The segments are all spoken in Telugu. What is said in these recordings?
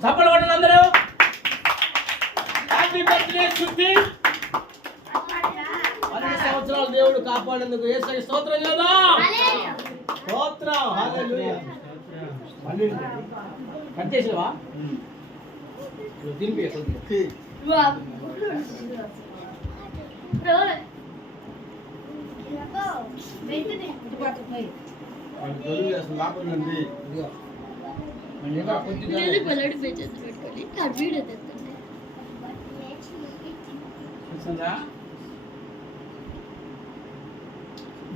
చప్పలు కొట్టండి అందరూ హ్యాపీ బర్త్డే శుద్ధి సంవత్సరాలు దేవుడు కాపాడేందుకు ఏసై స్తోత్రం కదా స్తోత్రం. కట్ చేసినవా.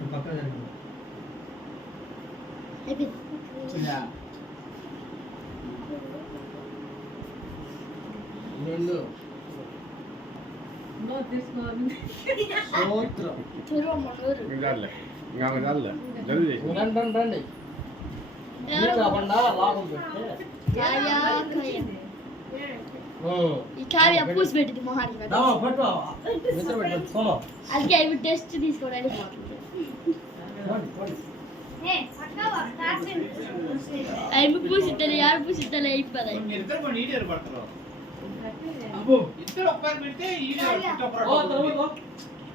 చూస్తుందా? పక్కన జరగదు. చూడా? రెండు స్తోత్రం ఇంకా రాలే. ఇంకా ఆమె రాలే. జల్దీ. రండి రండి రండి నీళ్ళు కాకుండా లాభం పెడితే ఉం. ఈ కావ్య పూసి పెట్టింది మొహానికి కదా. దావా, పట్టు మిత్ర పెట్టు సోలో అందుకే అవి టెస్ట్ తీసుకోవడానికి పోతుంది పోండి, పోండి. అవి పూసిద్దరు యారు పూసిద్దరు అయిపోతాయి అబ్బో. ఇద్దరు ఒక్కరు పెడితే ఈయన ఇటు ఒకరు ఓ, తరువాత పో.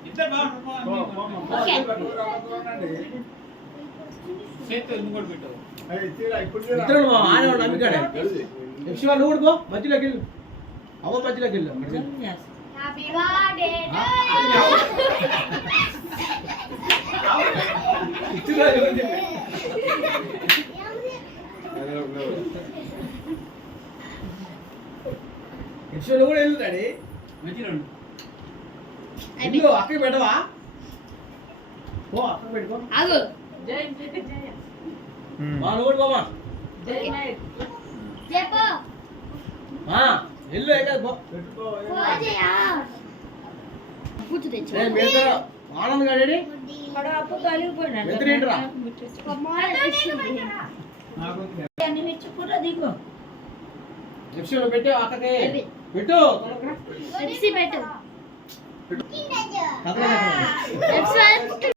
ఇద్దరు పో, పో, పో. బాగుంటారు ఓకే. పట్టుకోరా, పట్టుకోరండి. చేతితో నువ్వు కూడా పెట్టావు ఏయ్, తీరా, ఇప్పుడు తీరా. ఇద్దరు మా ఆడవాడు నమ్మికాడే జల్దీ. యక్షివా నువ్వు కూడా పో మధ్యలోకి వెళ్ళు అవ్వ మధ్యలోకి వెళ్ళు నువ్వు కూడా వెళ్ళు డాడీ మధ్యలో ఉండు. ఇల్లు అక్కడికి పెట్టవా? పో అక్కడికి పెట్టుకో. ఆగు. మా నువ్వు పోమా చెప్పు. మా పెట్టి అక్కడికి అవి. పెట్టు. పెట్టు. పెట్టు.